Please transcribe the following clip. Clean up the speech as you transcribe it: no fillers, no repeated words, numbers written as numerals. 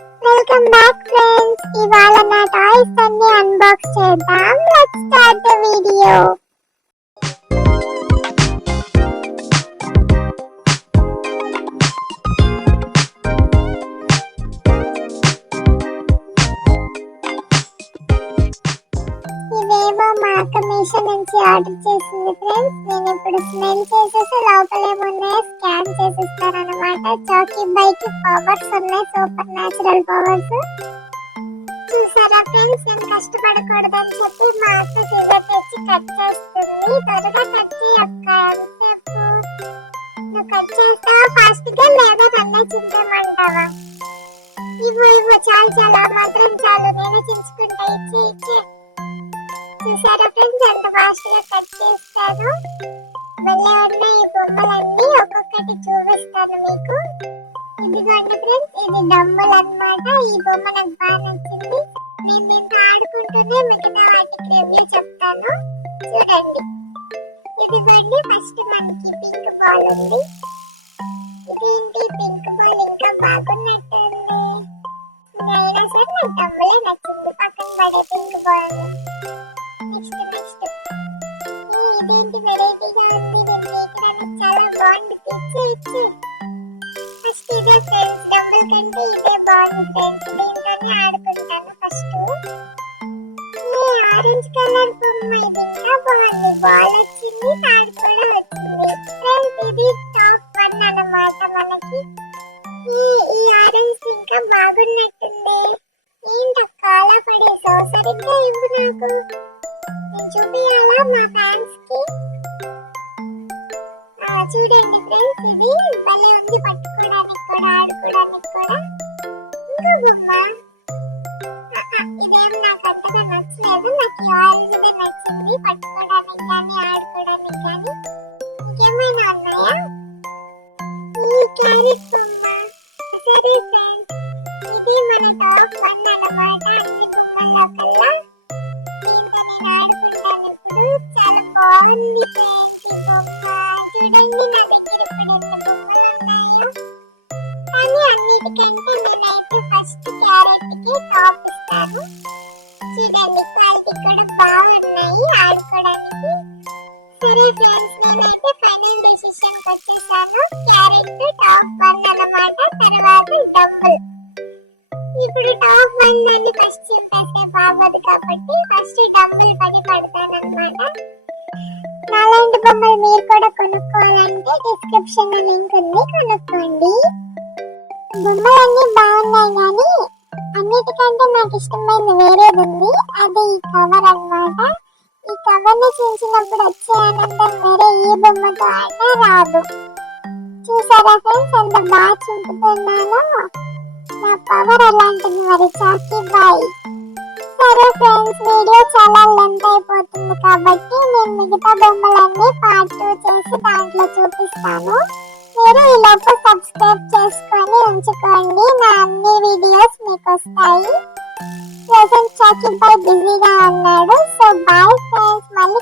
Welcome back friends. ఇవాళ నా toys అన్ని అన్బాక్స్ చేద్దాం. Let's start the video. ఇవేమో మా అక్క మీషో నుంచి ఆర్డర్ చేసింది ఫ్రెండ్స్. నేను ఇప్పుడు స్మెల్ చేసేసి లోపల ఏమున్నాయో స్కాన్ చేసిస్తానన్నమాట. చాకీ బైక్ పవర్స్ ఉన్నాయి, సూపర్ న్యాచురల్ పవర్స్. చూసారా ఫ్రెండ్స్, నేను కష్టపడకూడదని చెప్పి మా అక్క సిజర్ తెచ్చి కట్ చేస్తుంది. త్వరగా కట్ చేయక్క, ఎంతసేపు నువ్వు కట్ చేస్తావా ఫాస్ట్ గా లేదా నన్నే చింతమంటావా? ఇవ్వు చాలు మాత్రం చాలు, నేనే చించుకుంటా. ఇచ్చి చూసారా ఫ్రెండ్స్, ఎంత ఫాస్ట్ గా కట్ చేస్తాను. మళ్ళీ ఉన్న ఈ బొమ్మలన్నీ ఒక్కొక్కటి చూపిస్తాను మీకు. ఇదిగోండి ఫ్రెండ్స్, ఇది డంబుల్ అన్నమాట. ఈ బొమ్మ నాకు బాగా నచ్చింది. నేను దీంతో ఆడుకుంటూనే మిగతా వాటికి రివ్యూ చెప్తాను, చూడండి. ఇదిగోండి, ఫస్ట్ మనకి పింక్ బాల్ ఉంది. ఇదేంటి పింక్ బాల్ ఇంకా బాగున్నట్టుంది. అయినా సరే నాకు డంబులే నచ్చింది, పక్కన పడే పింక్ బాల్. నెక్స్ట్ ఇదేంటి వెరైటీగా ఉంది, దీన్ని ఎక్కడానికి చాలా బాగుంది. ఇచ్చి ఫస్ట్ ఇదే ఫ్రెండ్స్, డంబుల్ కంటే ఇదే బాగుంది ఫ్రెండ్స్. దీంతోనే ఆడుకుంటాను ఫస్ట్. ఆరెంజ్ కలర్ బొమ్మ, ఇది ఇంకా బాగుంది. బాల్ వచ్చింది, తాడు కూడా వచ్చింది ఫ్రెండ్స్. ఇది టాప్ 1 అన్నమాట మనకి. ఈ ఆరెంజ్ ఇంకా బాగున్నట్టుంది. ఏంటక్క అలా పడేసావు, సరిగ్గా ఇవ్వు నాకు, నేను చూపియాలా మా ఫ్యాన్స్ కి. చూడండి ఫ్రెండ్స్, ఇది భలే ఉంది, పట్టుకోవడానికి కూడా ఆడుకోవడానికి కూడా. ఇంకో బొమ్మ, ఇదేం నాకు అంతగా నచ్చలేదు. నాకు ఈ ఆరెంజ్ నచ్చింది, పట్టుకోవడానికి కానీ ఆడుకోవడానికి కానీ. ఇంకేమైనా ఉన్నాయా? ఈ క్యారెట్ బొమ్మ. సరే ఫ్రెండ్స్, ఇది మన టాప్ 1 అన్నమాట అన్ని బొమ్మల్లో కల్లా. దీంతో నేను ఆడుకుంటాను ఇప్పుడు. చాలా బాగుంది ఫ్రెండ్స్ ఈ బొమ్మ. చూడండి నా దగ్గర ఇప్పుడు ఎన్ని బొమ్మలు ఉన్నాయో. కానీ అన్నిటికంటే నేనైతే ఫస్ట్ క్యారెట్ కి టాప్ ఇస్తాను. చూడండి, క్వాలిటీ కూడా బాగున్నాయి ఆడుకోవడానికి. సరే ఫ్రెండ్స్, నేనైతే ఫైనల్ డెసిషన్ కి వచ్చేసాను. క్యారెట్ టాప్ 1 అన్నమాట. తర్వాత డంబుల్. ఇప్పుడు టాప్ 1 దాన్ని ఫస్ట్ చింపేస్తే బాగోదు కాబట్టి ఫస్ట్ డంబుల్ పడి పడతానన్నమాట. నాలాంటి బొమ్మలు మీరు కూడా కొనుక్కోవాలంటే డిస్క్రిప్షన్ లో లింక్ ఉంది, కొనుక్కోండి. బొమ్మలన్నీ బాగున్నాయి కానీ అన్నిటికంటే నాకు ఇష్టమైనది వేరేది ఉంది. అది ఈ కవర్ అన్నమాట. ఈ కవర్ ని చించినప్పుడు వచ్చే ఆనందం వేరే ఏ బొమ్మతో అయినా రాదు. చూసారా ఫ్రెండ్స్, ఎంత బాగా చింపుతున్నానో. నా పవర్ అలాంటిది మరి, చాకీ బాయ్. సరే ఫ్రెండ్స్, వీడియో చాలా లెంత్ అయిపోతుంది కాబట్టి నేను మిగతా బొమ్మలన్నీ పార్ట్ 2 చేసి దాంట్లో చూపిస్తాను. మీరు ఈ లోపు సబ్స్క్రైబ్ చేసుకొని ఉంచుకోండి, నా అన్ని వీడియోస్ మీకు వస్తాయి. ప్రెజెంట్ చాకీ బాయ్ బిజీగా ఉన్నాడు. సో బాయ్ ఫ్రెండ్స్, మళ్ళీ